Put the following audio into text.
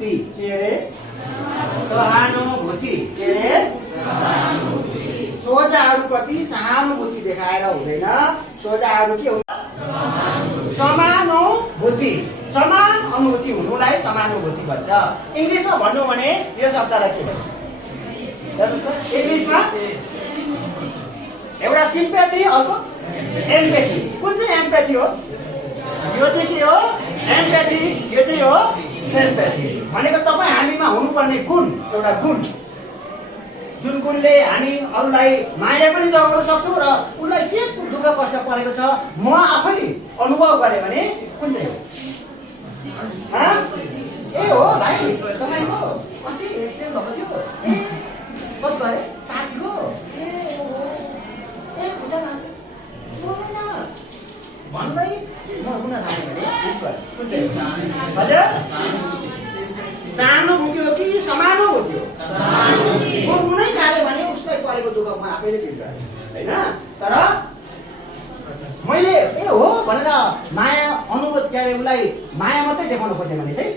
सहानुभूति के अरे सहानुभूति के अरे सोझाहरूप्रति सहानुभूति देखाएर हुँदैन सोझाहरू के हुन्छ समानुभूति समान अनुभूति हुनुलाई समानुभूति भन्छ इङ्ग्लिसमा भन्नु भने यो शब्दलाई के भन्छ इङ्ग्लिसमा एउटा सिम्प्याथी अर्को एम्प्याथी कुन चाहिँ एम्प्याथी हो यो चाहिँ के हो एम्प्याथी यो चाहिँ हो सिम्प्याथी भनेको तपाईँ हामीमा हुनुपर्ने गुण एउटा गुण जुन गुणले हामी अरूलाई माया पनि जगाउन सक्छौँ र उनलाई के दुःख कष्ट परेको छ म आफै अनुभव गरेँ भने कुन चाहिँ हो ए हो भाइ तपाईँको अस्ति एक्सिडेन्ट भएको थियो ए कसको अरे साथीको ए खुट्टा लाग्छ बोल्दैन भन्दै म रुन थालेँ भने कुन चाहिँ हजुर सहानुभूति हो कि समानुभूति हो म रुनै थाल्यो भने उसलाई परेको दुःख म आफैले फिल गरेँ होइन तर मैले ए हो भनेर माया अनुभूति के अरे उसलाई माया मात्रै देखाउनु खोजेँ भने चाहिँ